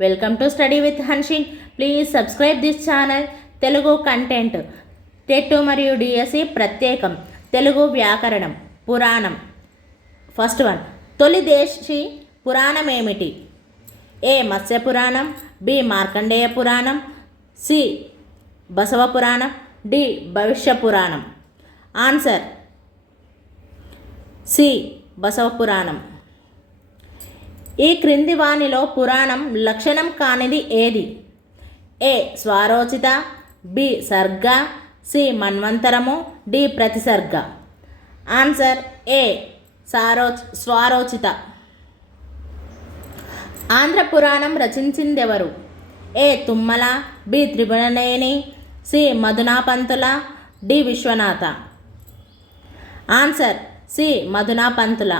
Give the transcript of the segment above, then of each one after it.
Welcome to study with Hanshin. Please subscribe this channel. Telugu content TET మరియు DSC ప్రత్యేకం. తెలుగు వ్యాకరణం పురాణం. First one, తొలి దేశీ పురాణం ఏమిటి? ఏ మత్స్య పురాణం, బి మార్కండేయ పురాణం, సి బసవ పురాణం, డి భవిష్య పురాణం. ఆన్సర్ సి బసవ పురాణం. ఈ క్రింది వానిలో పురాణం లక్షణం కానిది ఏది? ఏ స్వారోచిత, బి సర్గ, సి మన్వంతరము, డి ప్రతిసర్గ. ఆన్సర్ ఏ స్వారోచిత. ఆంధ్ర పురాణం రచించిందెవరు? A Tummala, B Tribhuvaneni, C Madhunapantula, D Viswanatha. Answer C Madhunapantula.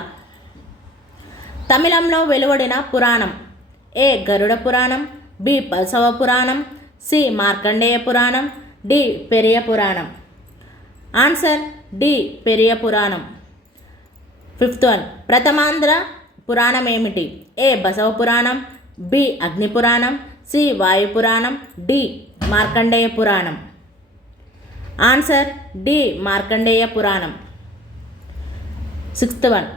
తమిళంలో వెలువడిన పురాణం? ఏ గరుడ పురాణం, బి బసవ పురాణం, సి మార్కండేయ పురాణం, డి పెరియ పురాణం. ఆన్సర్ డి పెరియ పురాణం. ఫిఫ్త్ వన్, ప్రథమాంధ్ర పురాణం ఏమిటి? ఏ బసవ పురాణం, బి అగ్ని పురాణం, సి వాయు పురాణం, డి మార్కండేయ పురాణం. ఆన్సర్ డి మార్కండేయ పురాణం. సిక్స్త్ వన్,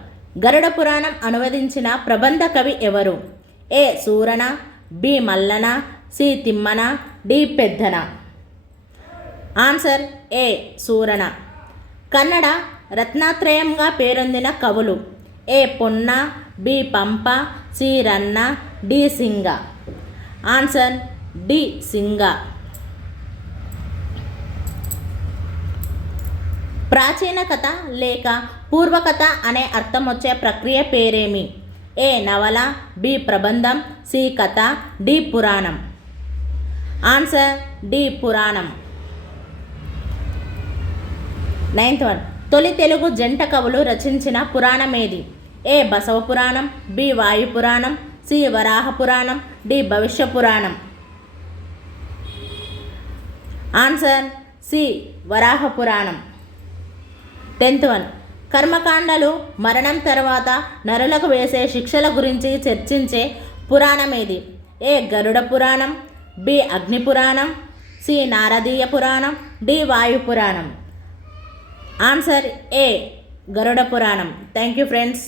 గరుడ పురాణం అనువదించిన ప్రబంధ కవి ఎవరు? A Surana, B Mallana, C Timmana, D Peddana. Answer A Surana. Kannada రత్నాత్రయంగా పేరొందిన కవులు? A Ponna, B Pampa, C Ranna, D Singa. Answer D Singa. ప్రాచీన కథ లేక పూర్వకథ అనే అర్థం వచ్చే ప్రక్రియ పేరేమి? ఏ నవల, బి ప్రబంధం, సి కథ, డి పురాణం. ఆన్సర్ డి పురాణం. నైన్త్ వన్, తొలి తెలుగు జంట కవులు రచించిన పురాణం ఏది? ఏ బసవ పురాణం, బి వాయు పురాణం, సి వరాహ పురాణం, డి భవిష్య పురాణం. ఆన్సర్ సి వరాహ పురాణం. టెన్త్ వన్, కర్మకాండలు మరణం తర్వాత నరులకు వేసే శిక్షల గురించి చర్చించే పురాణం ఏది? ఏ గరుడ పురాణం, బి అగ్ని పురాణం, సి నారదీయ పురాణం, డి వాయు పురాణం. Answer A Garuda Puranam. Thank you friends.